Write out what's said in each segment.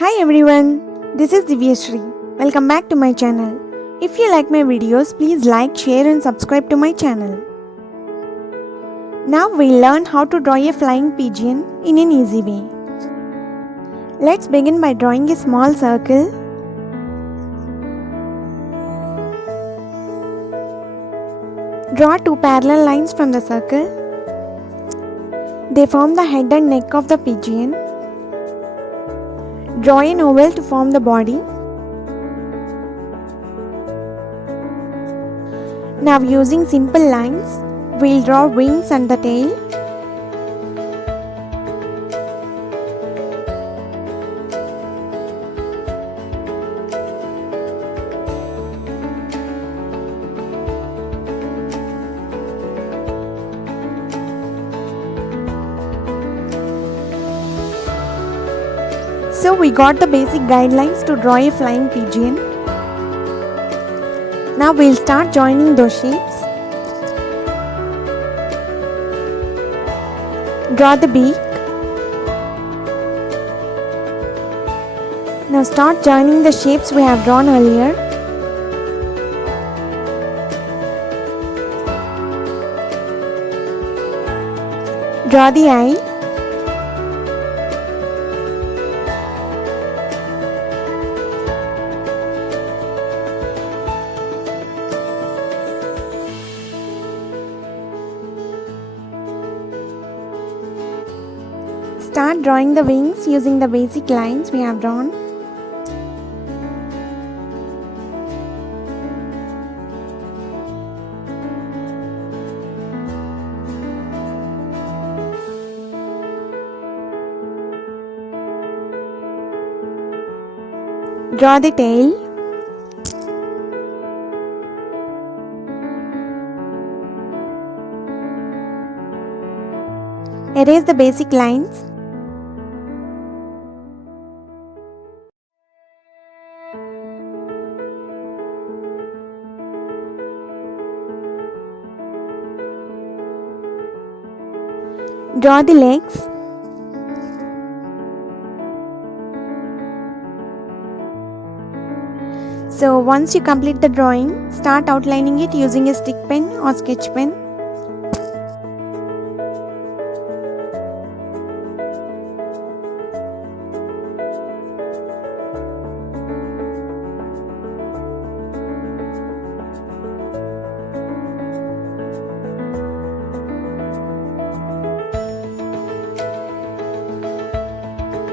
Hi everyone, this is Divyashri. Welcome back to my channel. If you like my videos, please like, share and subscribe to my channel. Now we'll learn how to draw a flying pigeon in an easy way. Let's begin by drawing a small circle. Draw two parallel lines from the circle. They form the head and neck of the pigeon. Draw an oval to form the body. Now using simple lines, we'll draw wings and the tail. So we got the basic guidelines to draw a flying pigeon. Now we'll start joining those shapes. Draw the beak. Now start joining the shapes we have drawn earlier. Draw the eye. Start drawing the wings using the basic lines we have drawn. Draw the tail. Erase the basic lines. Draw the legs. So once you complete the drawing, start outlining it using a stick pen or sketch pen.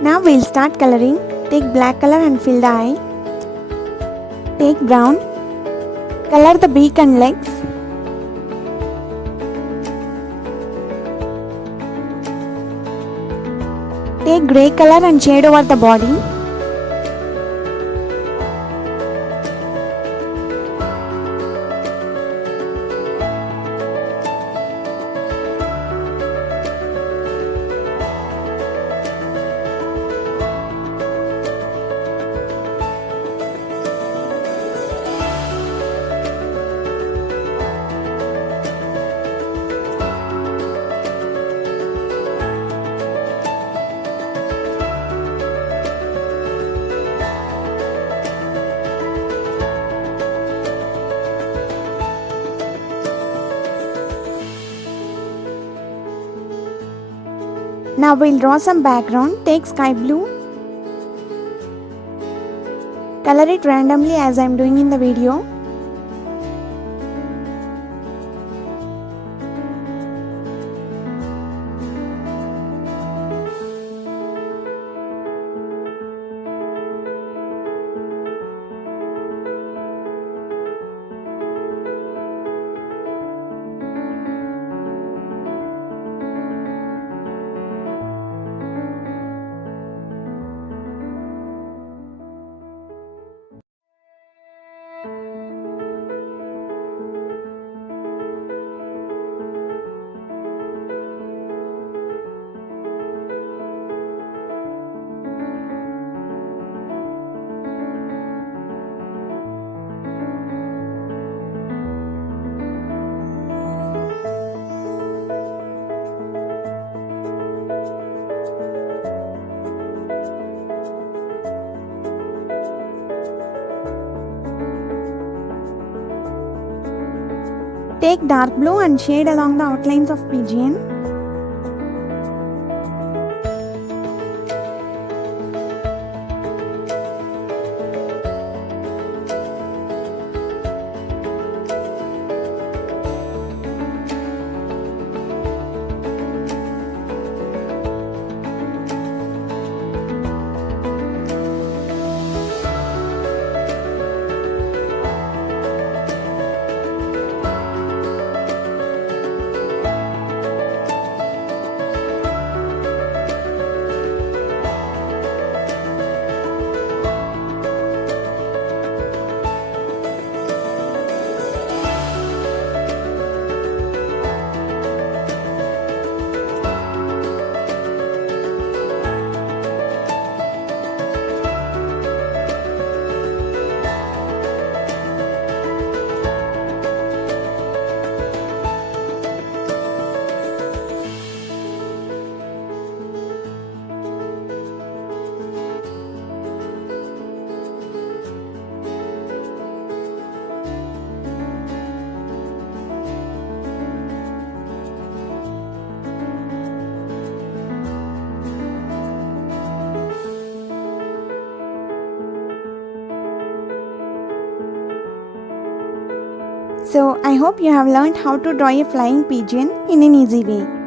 Now we'll start coloring. Take black color and fill the eye. Take brown. Color the beak and legs. Take grey color and shade over the body. Now we'll draw some background. Take sky blue. Color it randomly as I am doing in the video. Take dark blue and shade along the outlines of pigeon. So I hope you have learned how to draw a flying pigeon in an easy way.